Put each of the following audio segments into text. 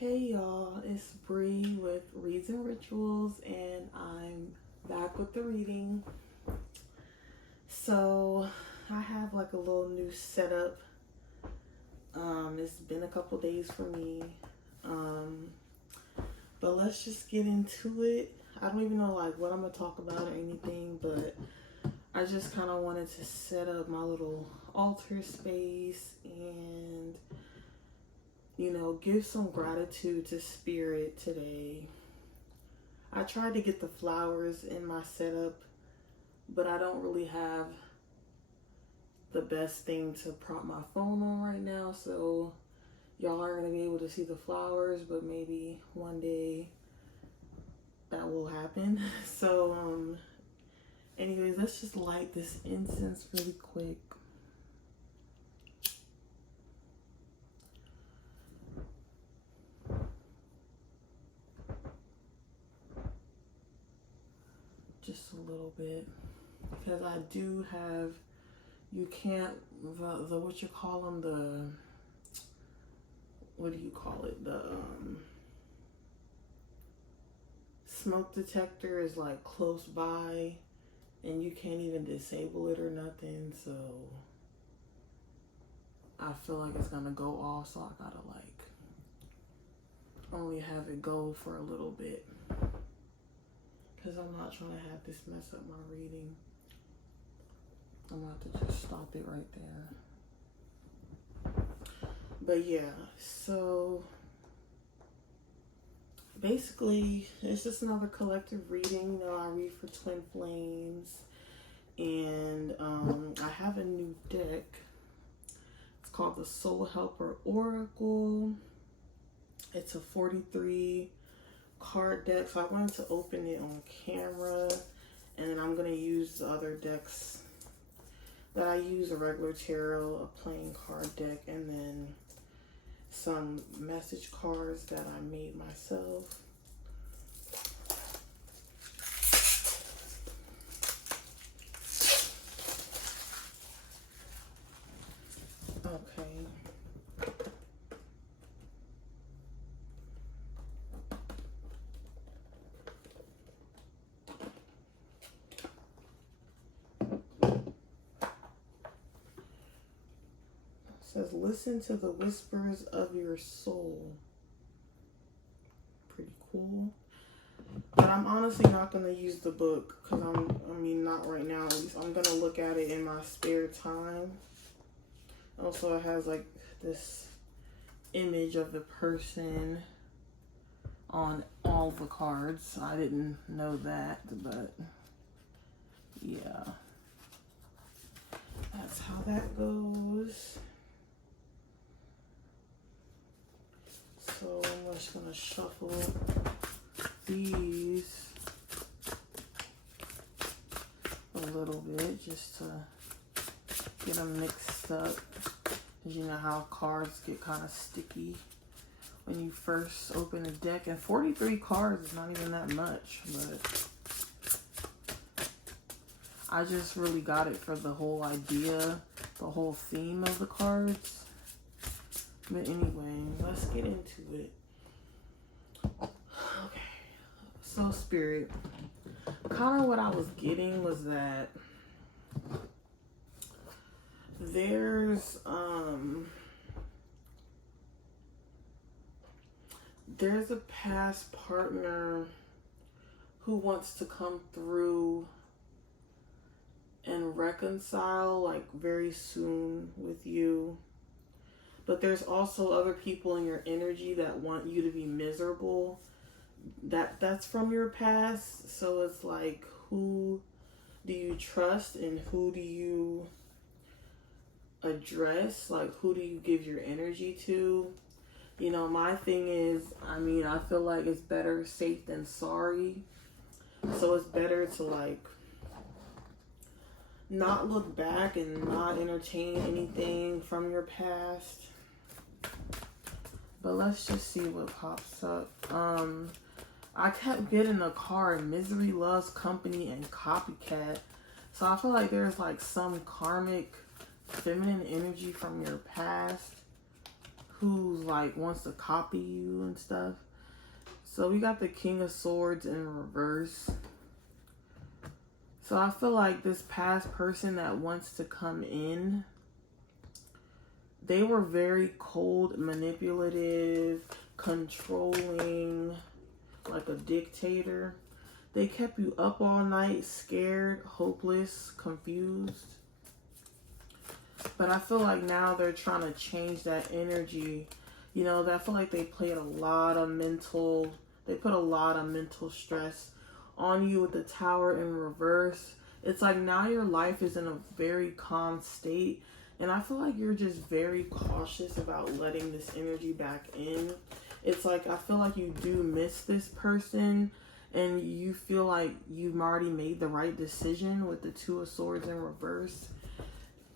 Hey y'all, it's Bree with Reads and Rituals, and I'm back with the reading. So I have like a little new setup. It's been a couple days for me, um, but let's just get into it. I don't even know like what I'm gonna talk about or anything, but I just kind of wanted to set up my little altar space and give some gratitude to Spirit today. I tried to get the flowers in my setup, but I don't really have the best thing to prop my phone on right now, so y'all aren't gonna be able to see the flowers, but maybe one day that will happen. So, anyways, let's just light this incense really quick. Just a little bit, because I do have, you can't, the what you call them, what do you call it, the smoke detector is like close by, and you can't even disable it or nothing, so I feel like it's gonna go off, so I gotta like only have it go for a little bit, because I'm not trying to have this mess up my reading. I'm about to just stop it right there. But yeah, so basically it's just another collective reading. I read for Twin Flames, and I have a new deck. It's called the Soul Helper Oracle. It's a 43 card deck, so I wanted to open it on camera, and then I'm going to use the other decks that I use, a regular tarot, a plain card deck, and then some message cards that I made myself. Okay. It says, listen to the whispers of your soul. Pretty cool. But I'm honestly not going to use the book, because not right now. At least I'm going to look at it in my spare time. Also, it has like this image of the person on all the cards. I didn't know that, but yeah. That's how that goes. So I'm just going to shuffle these a little bit just to get them mixed up. Because you know how cards get kind of sticky when you first open a deck. And 43 cards is not even that much, but I just really got it for the whole idea, the whole theme of the cards. But anyway, let's get into it. Okay, so Spirit, kind of what I was getting was that there's a past partner who wants to come through and reconcile like very soon with you. But there's also other people in your energy that want you to be miserable. That's from your past. So it's like, who do you trust and who do you address? Like, who do you give your energy to? My thing is, I feel like it's better safe than sorry. So it's better to like not look back and not entertain anything from your past. But let's just see what pops up. I kept getting a card, Misery Loves Company and Copycat. So I feel like there's like some karmic feminine energy from your past who's like wants to copy you and stuff. So we got the King of Swords in reverse. So I feel like this past person that wants to come in, they were very cold, manipulative, controlling, like a dictator. They kept you up all night, scared, hopeless, confused. But I feel like now they're trying to change that energy. You know, I feel like they put a lot of mental stress on you with the Tower in reverse. It's like now your life is in a very calm state. And I feel like you're just very cautious about letting this energy back in. It's like, I feel like you do miss this person. And you feel like you've already made the right decision with the Two of Swords in reverse.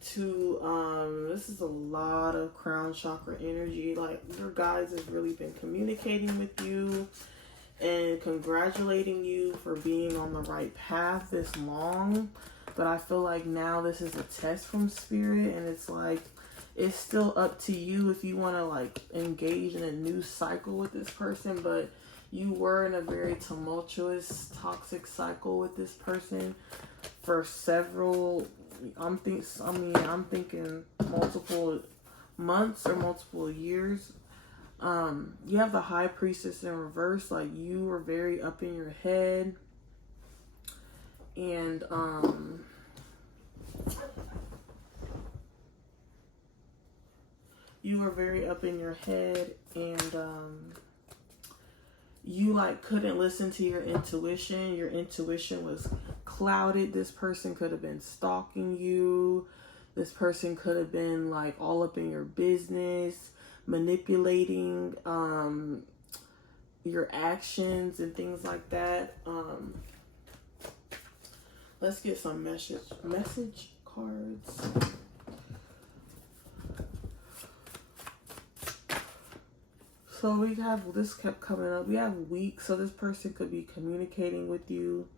This is a lot of crown chakra energy. Like, your guys has really been communicating with you and congratulating you for being on the right path this long. But I feel like now this is a test from Spirit, and it's like, it's still up to you if you want to like engage in a new cycle with this person. But you were in a very tumultuous, toxic cycle with this person for several, I'm thinking multiple months or multiple years. You have the High Priestess in reverse. Like, you were very up in your head. And, you were very up in your head, and, you like couldn't listen to your intuition. Your intuition was clouded. This person could have been stalking you. This person could have been like all up in your business, manipulating your actions and things like that. Let's get some message cards. So we have, this kept coming up. We have weeks, so this person could be communicating with you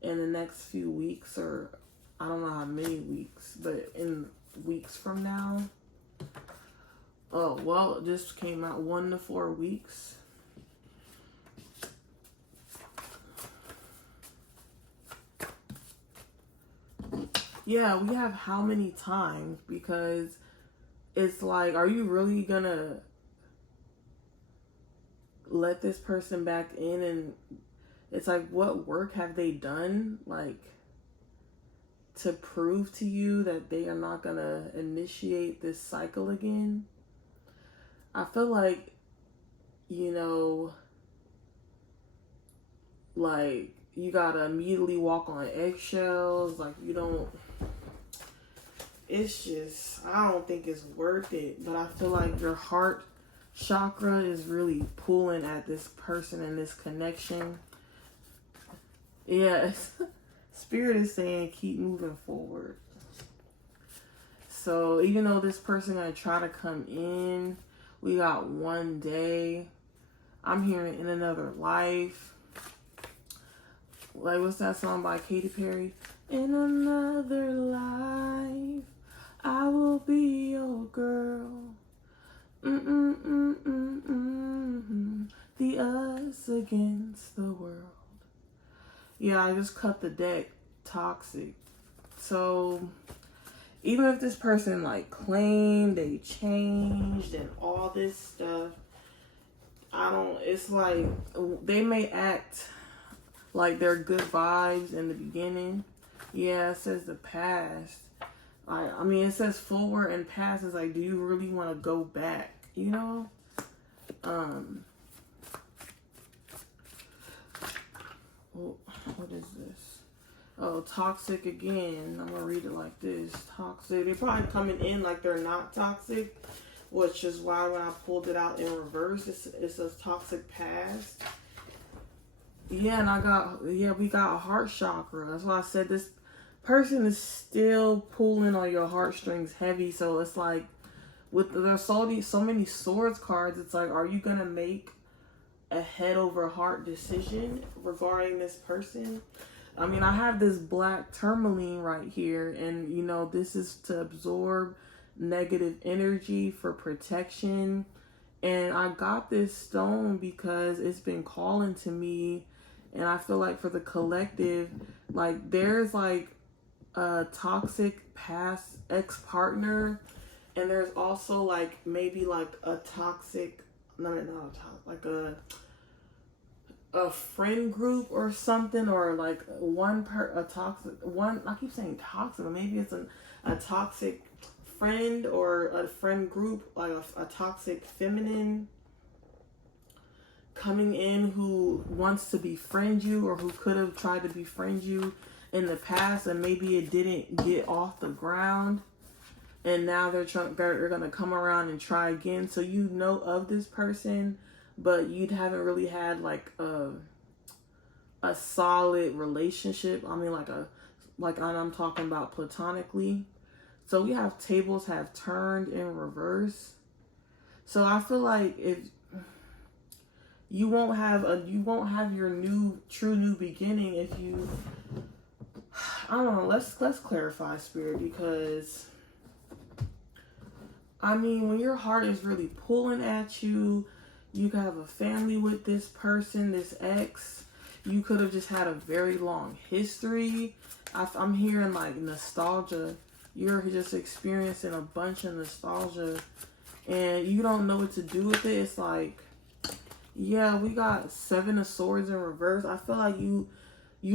in the next few weeks, or I don't know how many weeks, but in weeks from now. Oh, well, it just came out 1 to 4 weeks. Yeah, we have how many times, because it's like, are you really gonna let this person back in? And it's like, what work have they done, like, to prove to you that they are not gonna initiate this cycle again? I feel like, you know, like, you gotta immediately walk on eggshells. Like, you don't, it's just, I don't think it's worth it. But I feel like your heart chakra is really pulling at this person and this connection. Yeah, Spirit is saying keep moving forward. So even though this person gonna try to come in, we got 1 day. I'm hearing in another life. Like, what's that song by Katy Perry? In another life, I will be your girl. The us against the world. Yeah, I just cut the deck. Toxic. So even if this person like claimed they changed and all this stuff, it's like they may act like they're good vibes in the beginning. Yeah, it says the past. I mean, it says forward and past. Is like, do you really want to go back? You know? What is this? Oh, toxic again. I'm gonna read it like this. Toxic. They're probably coming in like they're not toxic, which is why when I pulled it out in reverse, it says toxic past. Yeah, and we got a heart chakra. That's why I said this person is still pulling on your heartstrings heavy. So it's like, there's so many swords cards, it's like, are you gonna make a head over heart decision regarding this person? I mean, I have this black tourmaline right here, and you know, this is to absorb negative energy for protection. And I got this stone because it's been calling to me. And I feel like for the collective, like there's like a toxic past ex-partner, and there's also like maybe like a toxic, like a friend group or something, or like a toxic one. I keep saying toxic, but maybe it's a toxic friend or a friend group, like a toxic feminine coming in who wants to befriend you, or who could have tried to befriend you in the past, and maybe it didn't get off the ground, and now they're gonna come around and try again. So you know of this person, but you haven't really had like a solid relationship. I mean, I'm talking about platonically. So we have tables have turned in reverse. So I feel like if you won't have your true new beginning if you, I don't know, let's clarify, Spirit, because I mean, when your heart is really pulling at you, you could have a family with this person, this ex. You could have just had a very long history. I'm hearing like nostalgia. You're just experiencing a bunch of nostalgia, and you don't know what to do with it. It's like, yeah, we got 7 of Swords in reverse. I feel like you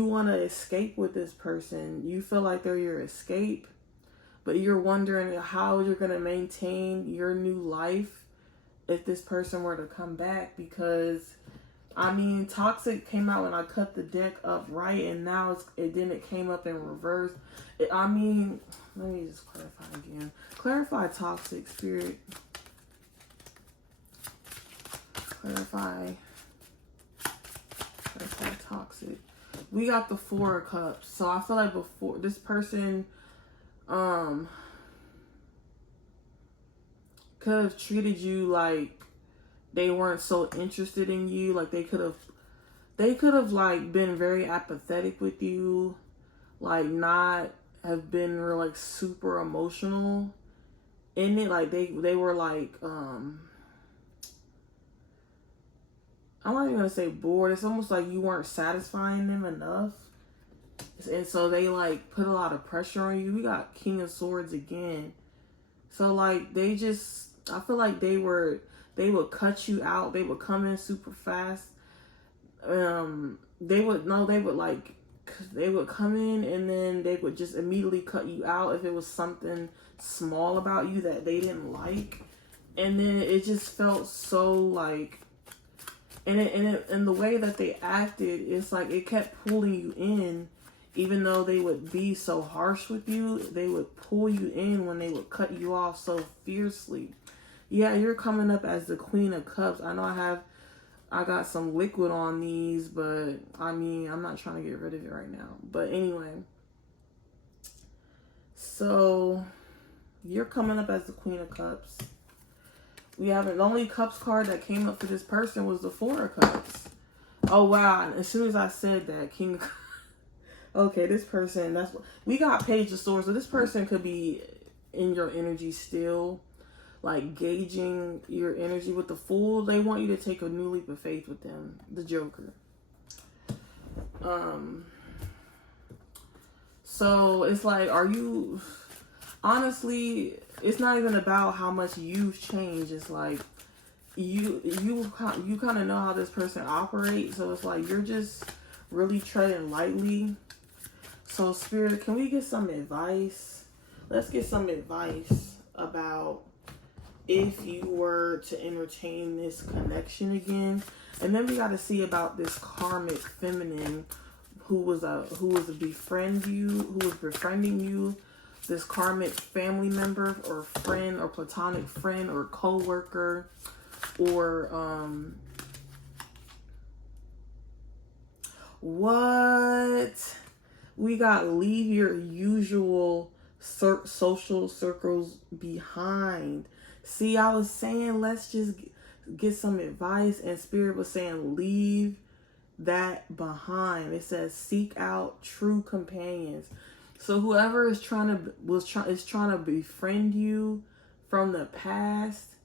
want to escape with this person. You feel like they're your escape, but you're wondering how you're going to maintain your new life if this person were to come back. Because I mean, toxic came out when I cut the deck up right, and now it came up in reverse. I mean, let me just clarify again. Clarify toxic, Spirit. Clarify toxic. We got the 4 of Cups. So I feel like before this person could have treated you like they weren't so interested in you. Like they could have like been very apathetic with you, like not have been real like super emotional in it. Like they were like I'm not even gonna say bored. It's almost like you weren't satisfying them enough. And so they like put a lot of pressure on you. We got King of Swords again. So like I feel like they would cut you out. They would come in super fast. They would come in, and then they would just immediately cut you out if it was something small about you that they didn't like. And then it just felt so like, and the way that they acted, it's like it kept pulling you in. Even though they would be so harsh with you, they would pull you in when they would cut you off so fiercely. Yeah, you're coming up as the Queen of Cups. I know I got some liquid on these, but I mean, I'm not trying to get rid of it right now. But anyway, so you're coming up as the Queen of Cups. We have the only Cups card that came up for this person was the 4 of Cups. Oh wow! As soon as I said that, King of Cups. Okay, this person, that's what we got. Page of Swords. So this person could be in your energy still, like gauging your energy. With the Fool, they want you to take a new leap of faith with them. The Joker. So it's like, honestly, it's not even about how much you've changed. It's like you kind of know how this person operates. So it's like you're just really treading lightly. So Spirit, can we get some advice? Let's get some advice about if you were to entertain this connection again. And then we got to see about this karmic feminine who was befriending you, this karmic family member or friend or platonic friend or co-worker, or what? We got leave your usual social circles behind. See, I was saying let's just get some advice, and Spirit was saying leave that behind. It says seek out true companions. So whoever is trying to befriend you from the past,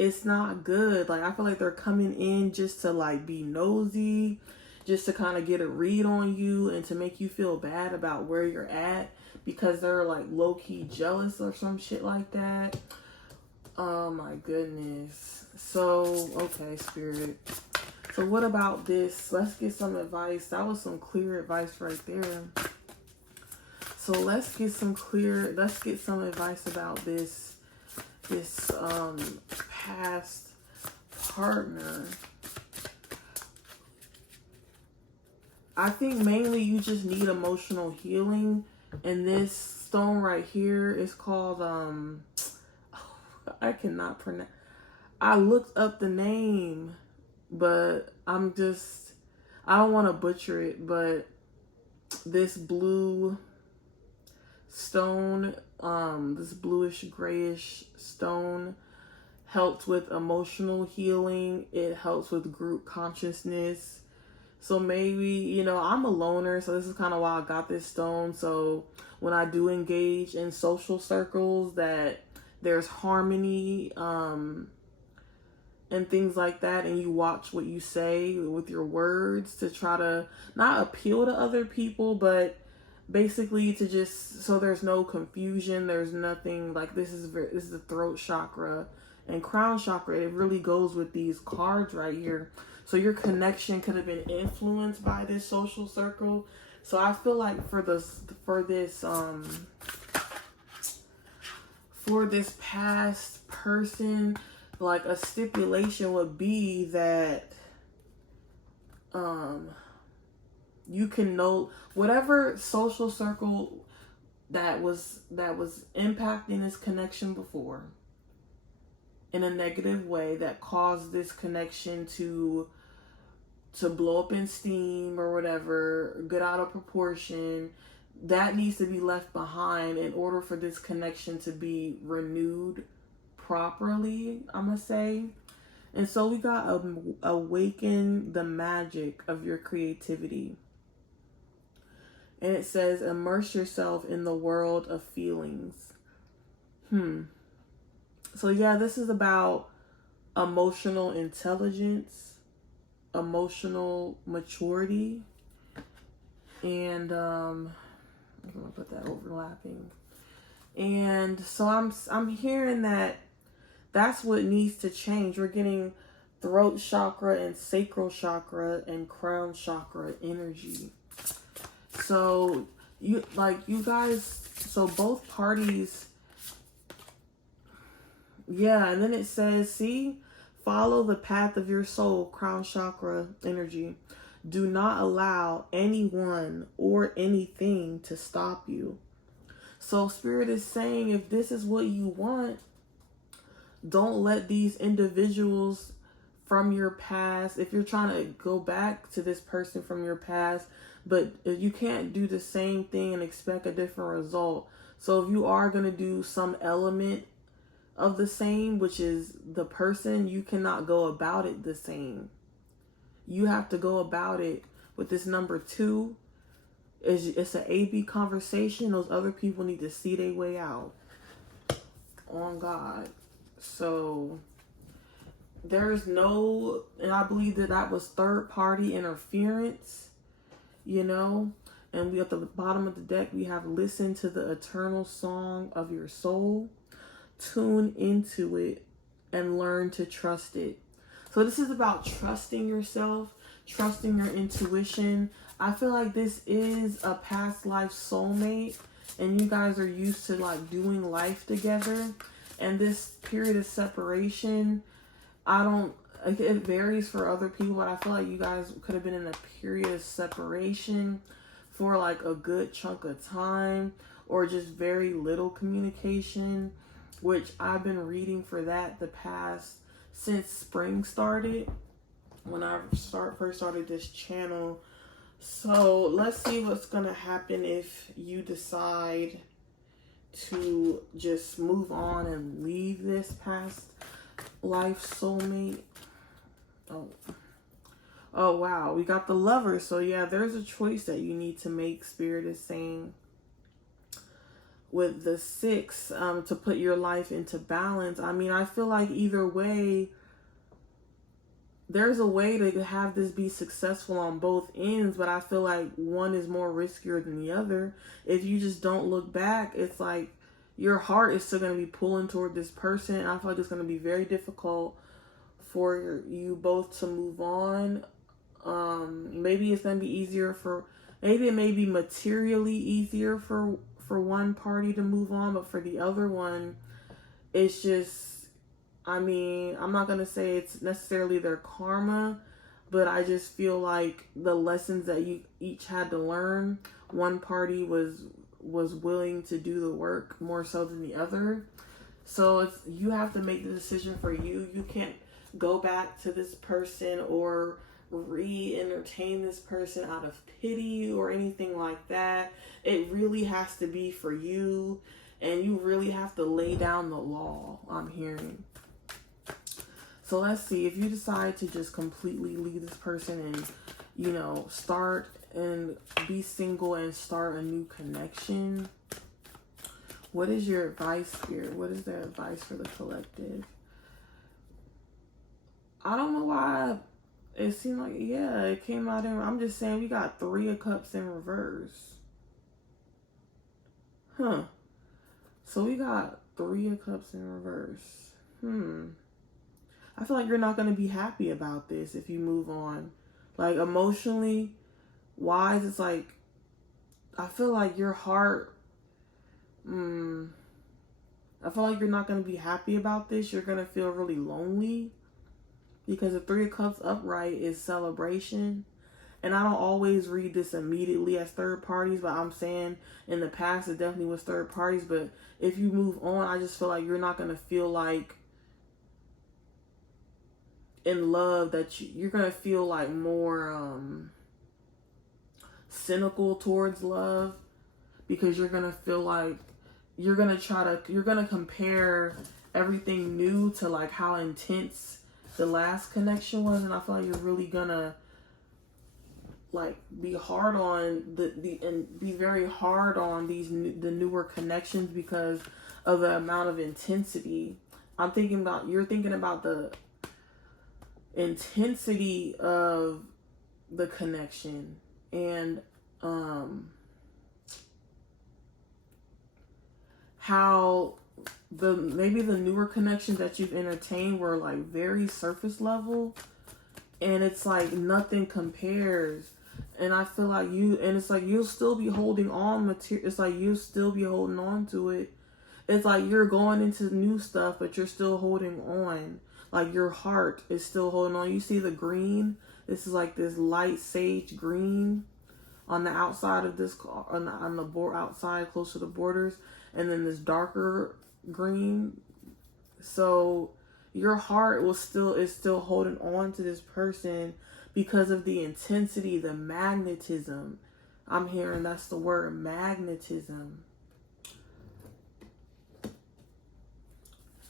it's not good. Like, I feel like they're coming in just to like be nosy, just to kind of get a read on you and to make you feel bad about where you're at because they're like low-key jealous or some shit like that. Oh my goodness. So, okay, Spirit. So what about this? Let's get some advice. That was some clear advice right there. So let's get some advice about this past partner. I think mainly you just need emotional healing. And this stone right here is called I cannot pronounce. I looked up the name, but I don't want to butcher it, but this blue stone, this bluish grayish stone helps with emotional healing. It helps with group consciousness. So maybe, I'm a loner, so this is kind of why I got this stone. So when I do engage in social circles, that there's harmony, and things like that, and you watch what you say with your words to try to not appeal to other people, but basically to just, so there's no confusion, there's nothing like, this is the throat chakra and crown chakra. It really goes with these cards right here. So your connection could have been influenced by this social circle. So I feel like for this past person, like a stipulation would be that you can know whatever social circle that was impacting this connection before in a negative way that caused this connection to blow up in steam or whatever, get out of proportion, that needs to be left behind in order for this connection to be renewed properly, I'm gonna say. And so we got awaken the magic of your creativity. And it says immerse yourself in the world of feelings. So yeah, this is about emotional intelligence, emotional maturity, and I'm gonna put that overlapping. And so I'm hearing that that's what needs to change. We're getting throat chakra and sacral chakra and crown chakra energy. So you guys, so both parties, yeah, and then it says, see, follow the path of your soul, crown chakra energy. Do not allow anyone or anything to stop you. So Spirit is saying, if this is what you want, don't let these individuals from your past, if you're trying to go back to this person from your past, but you can't do the same thing and expect a different result. So if you are going to do some element of the same, which is the person, you cannot go about it the same. You have to go about it with this number 2. It's an A-B conversation. Those other people need to see their way out. On God. So there's no, and I believe that was third party interference, and we at the bottom of the deck, we have listen to the eternal song of your soul, tune into it, and learn to trust it. So this is about trusting yourself, trusting your intuition. I feel like this is a past life soulmate, and you guys are used to like doing life together. And this period of separation, it varies for other people, but I feel like you guys could have been in a period of separation for like a good chunk of time, or just very little communication, which I've been reading for that since spring started, when I first started this channel. So let's see what's gonna happen if you decide to just move on and leave this past life soulmate. Oh wow, we got the Lover. So yeah, there's a choice that you need to make, Spirit is saying. with the 6, to put your life into balance. I mean, I feel like either way, there's a way to have this be successful on both ends, but I feel like one is more riskier than the other. If you just don't look back, it's like your heart is still going to be pulling toward this person. And I feel like it's going to be very difficult for you both to move on. Maybe it's going to be easier maybe it may be materially easier for one party to move on, but for the other one, it's just, I mean, I'm not going to say it's necessarily their karma, but I just feel like the lessons that you each had to learn, one party was willing to do the work more so than the other. So you have to make the decision for you. You can't go back to this person or re-entertain this person out of pity or anything like that. It really has to be for you, and you really have to lay down the law, I'm hearing. So let's see, if you decide to just completely leave this person and, you know, start and be single and start a new connection, what is your advice here? What is their advice for the collective? I don't know why it seemed like, yeah, it came out in, I'm just saying we got 3 of Cups in reverse. Huh. So we got 3 of Cups in reverse. I feel like you're not going to be happy about this if you move on. Like, emotionally wise, it's like, I feel like your heart, I feel like you're not going to be happy about this. You're going to feel really lonely because the 3 of Cups upright is celebration. And I don't always read this immediately as third parties, but I'm saying in the past it definitely was third parties. But if you move on, I just feel like you're not going to feel like in love, that you're going to feel like more cynical towards love, because you're going to feel like you're going to compare everything new to like how intense the last connection was. And I feel like you're really going to like be hard on and be very hard on the newer connections because of the amount of intensity. You're thinking about the intensity of the connection, and how maybe the newer connections that you've entertained were like very surface level, and it's like nothing compares. And I feel like it's like you'll still be holding on it's like you'll still be holding on to it. It's like you're going into new stuff, but you're still holding on. Like your heart is still holding on. You see the green? This is like this light sage green on the outside of this, on the board outside, close to the borders, and then this darker green. So your heart is still holding on to this person because of the intensity, the magnetism. I'm hearing that's the word, magnetism.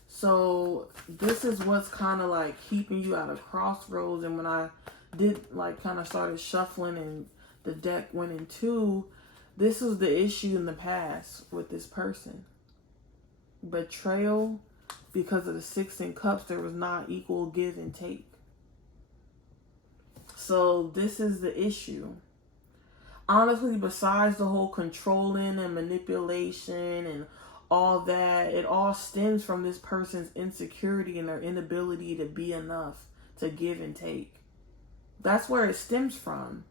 So this is what's kind of like keeping you at a crossroads. And when I did like kind of started shuffling and the deck went in 2, this was the issue in the past with this person. Betrayal, because of the 6 in Cups, there was not equal give and take. So this is the issue. Honestly, besides the whole controlling and manipulation and all that, it all stems from this person's insecurity and their inability to be enough to give and take. That's where it stems from.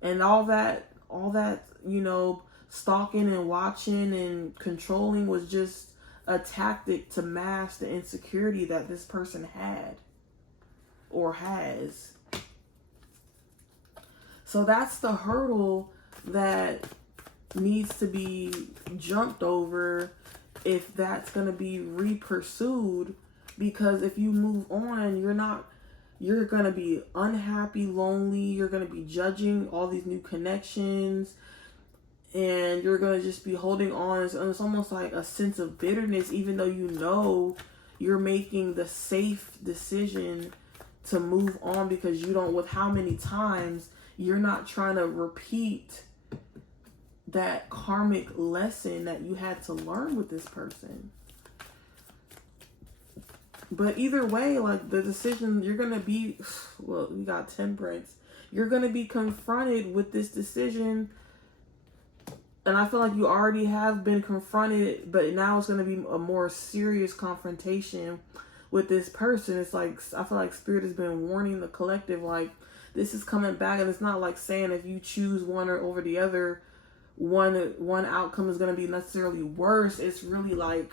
And all that, you know, stalking and watching and controlling was just a tactic to mask the insecurity that this person had or has. So that's the hurdle that needs to be jumped over if that's going to be re-pursued. Because if you move on, you're going to be unhappy, lonely, you're going to be judging all these new connections, and you're going to just be holding on. It's almost like a sense of bitterness, even though you know you're making the safe decision to move on, because you don't, with how many times you're not trying to repeat that karmic lesson that you had to learn with this person. But either way, like the decision, you're going to be, well, we got Temperance. You're going to be confronted with this decision. And I feel like you already have been confronted, but now it's going to be a more serious confrontation with this person. It's like, I feel like Spirit has been warning the collective, like, this is coming back. And it's not like saying if you choose one or over the other, one outcome is going to be necessarily worse. It's really like,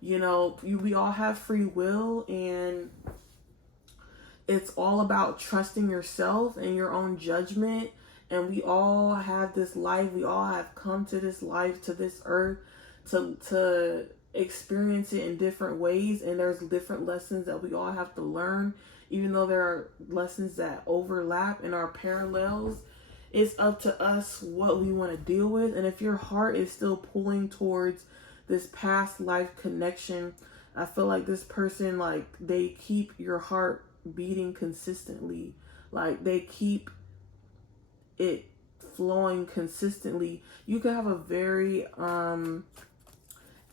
you know, we all have free will, and it's all about trusting yourself and your own judgment. And we all have this life. We all have come to this life, to this earth, to experience it in different ways. And there's different lessons that we all have to learn, even though there are lessons that overlap and are parallels. It's up to us what we want to deal with. And if your heart is still pulling towards this past life connection, I feel like this person, like, they keep your heart beating consistently. Like, they keep it flowing consistently. You can have a very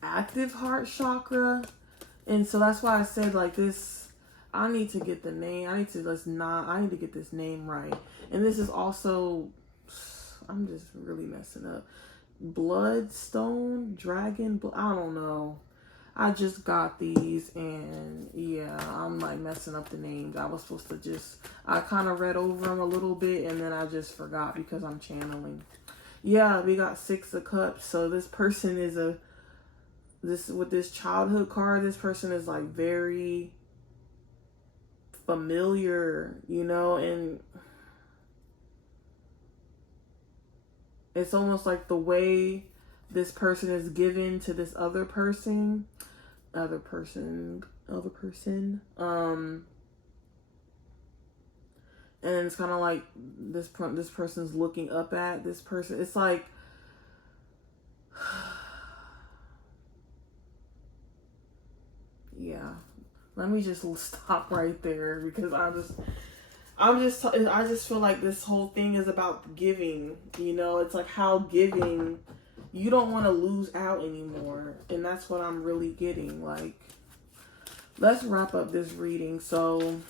active heart chakra, and so that's why I said, like, this, I need to get the name. I need to get this name right. And this is also, I'm just really messing up. Bloodstone, dragon, I don't know. I just got these, and yeah, I'm like messing up the names. I was supposed to I kind of read over them a little bit, and then I just forgot because I'm channeling. Yeah, we got 6 of Cups. So this person is with this childhood card, this person is like very familiar, you know, and it's almost like the way this person is given to this other person. And it's kind of like this person's looking up at this person. It's like, yeah. Let me just stop right there, because I just feel like this whole thing is about giving. You know, it's like how giving, you don't want to lose out anymore. And that's what I'm really getting. Like, let's wrap up this reading. So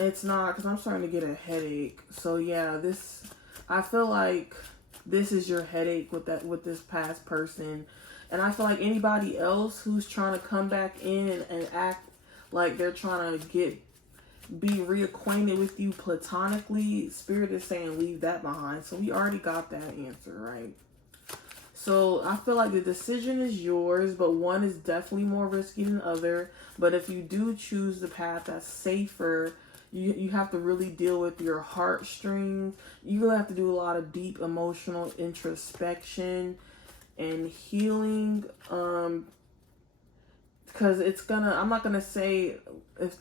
it's not, because I'm starting to get a headache. So yeah, I feel like this is your headache with this past person. And I feel like anybody else who's trying to come back in and act like they're trying to be reacquainted with you platonically, Spirit is saying leave that behind. So we already got that answer, right? So I feel like the decision is yours, but one is definitely more risky than the other. But if you do choose the path that's safer, you have to really deal with your heartstrings. You have to do a lot of deep emotional introspection and healing, because I'm not gonna say, if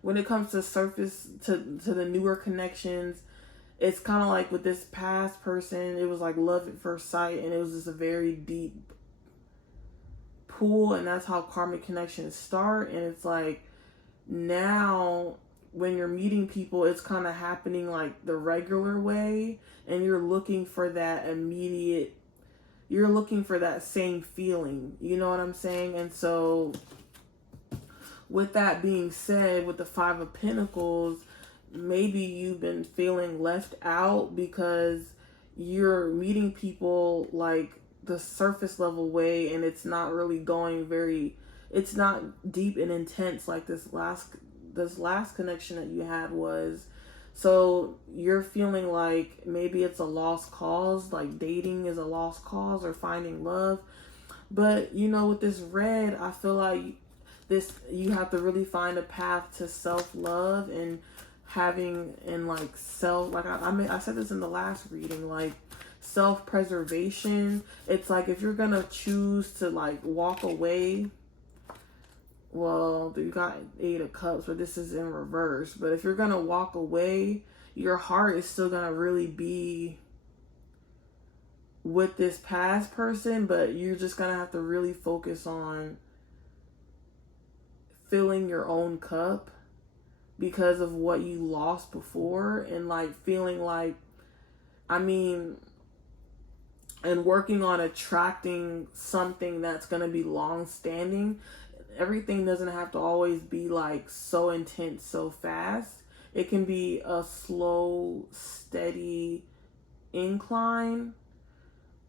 when it comes to surface to the newer connections, it's kind of like with this past person, it was like love at first sight, and it was just a very deep pool, and that's how karmic connections start. And it's like, now when you're meeting people, it's kind of happening like the regular way, and you're looking for that immediate, you're looking for that same feeling, you know what I'm saying? And so with that being said, with the 5 of Pentacles, maybe you've been feeling left out because you're meeting people like the surface level way, and it's not really going it's not deep and intense like this last connection that you had was. So you're feeling like maybe it's a lost cause, like dating is a lost cause, or finding love. But you know, with this red, I feel like you have to really find a path to self-love and having, and like I said this in the last reading, like self-preservation. It's like if you're gonna choose to like walk away, well, you got 8 of Cups, but this is in reverse. But if you're gonna walk away, your heart is still gonna really be with this past person, but you're just gonna have to really focus on filling your own cup because of what you lost before, and like feeling like I mean, and working on attracting something that's going to be long standing. Everything doesn't have to always be like so intense so fast. It can be a slow, steady incline,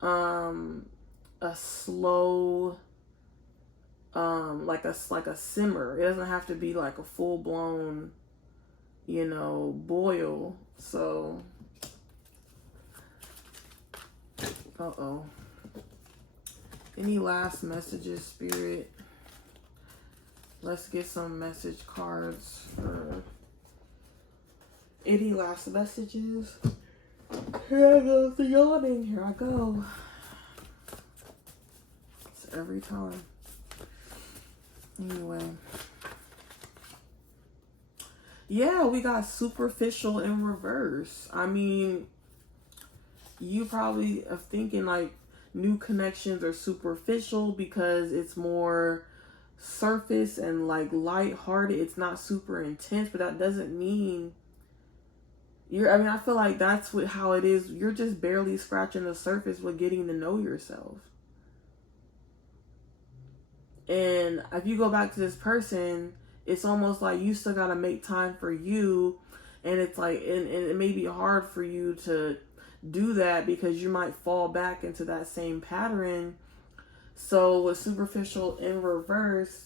a slow, like a simmer. It doesn't have to be like a full blown, boil. So any last messages, Spirit? Let's get some message cards for any last messages. Here I go, the yawning. Here I go. It's every time. Anyway. Yeah, we got superficial in reverse. I mean, you probably are thinking like new connections are superficial because it's more surface and like lighthearted. It's not super intense, but that doesn't mean I feel like that's how it is. You're just barely scratching the surface with getting to know yourself. And if you go back to this person, it's almost like you still got to make time for you. And it's like, and it may be hard for you to do that because you might fall back into that same pattern. So with superficial in reverse,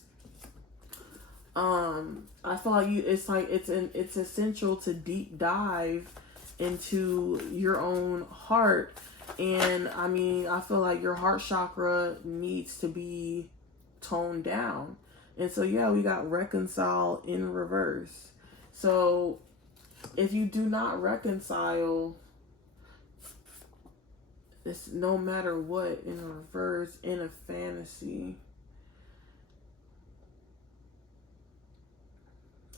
I feel like it's essential to deep dive into your own heart. And I mean, I feel like your heart chakra needs to be toned down. And so yeah, we got reconcile in reverse. So if you do not reconcile, it's no matter what in reverse in a fantasy.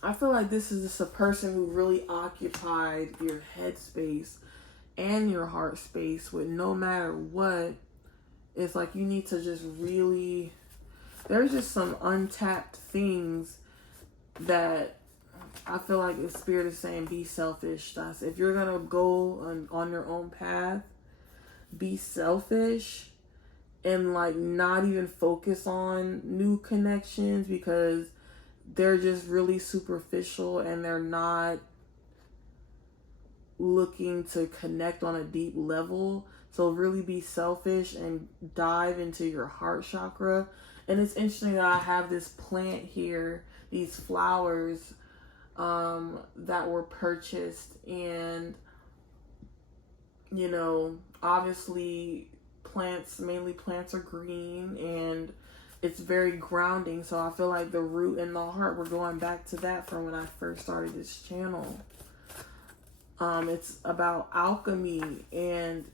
I feel like this is just a person who really occupied your headspace and your heart space with no matter what. It's like you need to just really, there's just some untapped things that I feel like the Spirit is saying be selfish. That's, if you're going to go on your own path, be selfish and like not even focus on new connections because they're just really superficial and they're not looking to connect on a deep level. So really be selfish and dive into your heart chakra. And it's interesting that I have this plant here, these flowers that were purchased, and obviously mainly plants are green and it's very grounding. So I feel like the root and the heart, we're going back to that from when I first started this channel. It's about alchemy and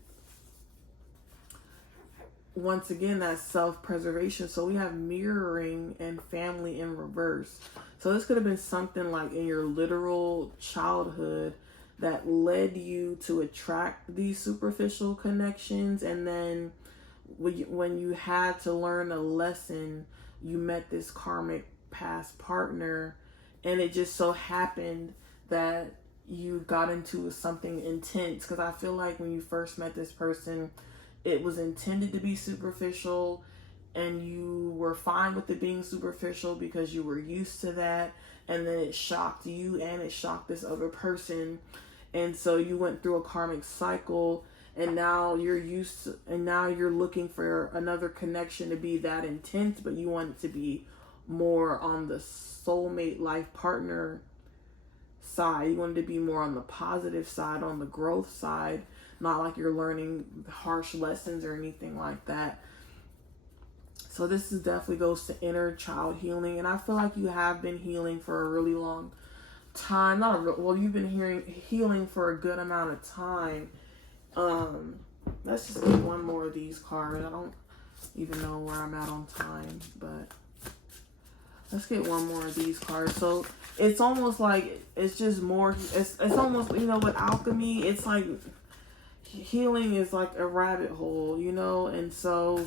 once again, that's self-preservation. So we have mirroring and family in reverse. So this could have been something like in your literal childhood that led you to attract these superficial connections, and then when you had to learn a lesson, you met this karmic past partner, and it just so happened that you got into something intense. Because I feel like when you first met this person, it was intended to be superficial, and you were fine with it being superficial because you were used to that, and then it shocked you and it shocked this other person, and so you went through a karmic cycle, and now you're used to, and now you're looking for another connection to be that intense, but you want it to be more on the soulmate life partner side. You want it to be more on the positive side, on the growth side, not like you're learning harsh lessons or anything like that. So this is definitely goes to inner child healing, and I feel like you have been healing for a really long time. You've been healing for a good amount of time. Let's just get one more of these cards. I don't even know where I'm at on time, but let's get one more of these cards. So it's almost like it's just more. It's almost, with alchemy, it's like healing is like a rabbit hole, and so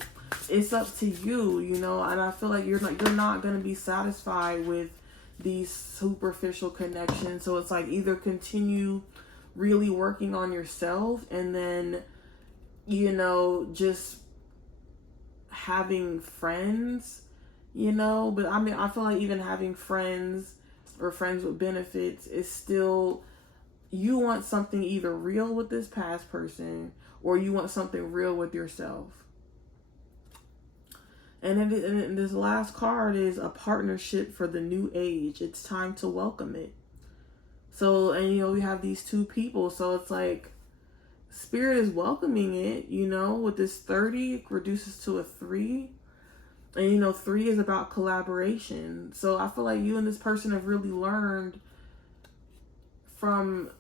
it's up to you, and I feel like you're not going to be satisfied with these superficial connections. So it's like either continue really working on yourself, and then, you know, just having friends, you know. But I mean, I feel like even having friends or friends with benefits is still, you want something either real with this past person or you want something real with yourself. And this last card is a partnership for the new age. It's time to welcome it. So, and you know, we have these two people. So it's like Spirit is welcoming it, you know, with this 30, it reduces to a 3. And, you know, 3 is about collaboration. So I feel like you and this person have really learned from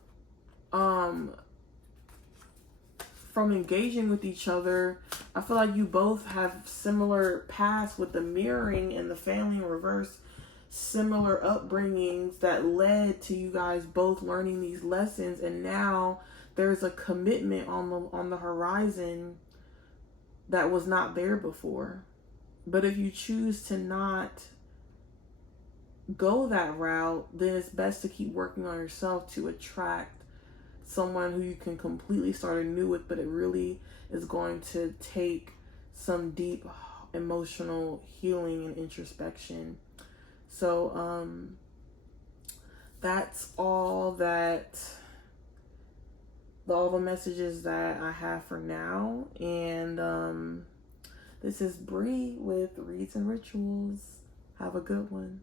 engaging with each other. I feel like you both have similar paths with the mirroring and the family in reverse, similar upbringings that led to you guys both learning these lessons, and now there's a commitment on the horizon that was not there before. But if you choose to not go that route, then it's best to keep working on yourself to attract someone who you can completely start anew with, but it really is going to take some deep emotional healing and introspection. So that's all the messages that I have for now. And this is Bree with Reads and Rituals. Have a good one.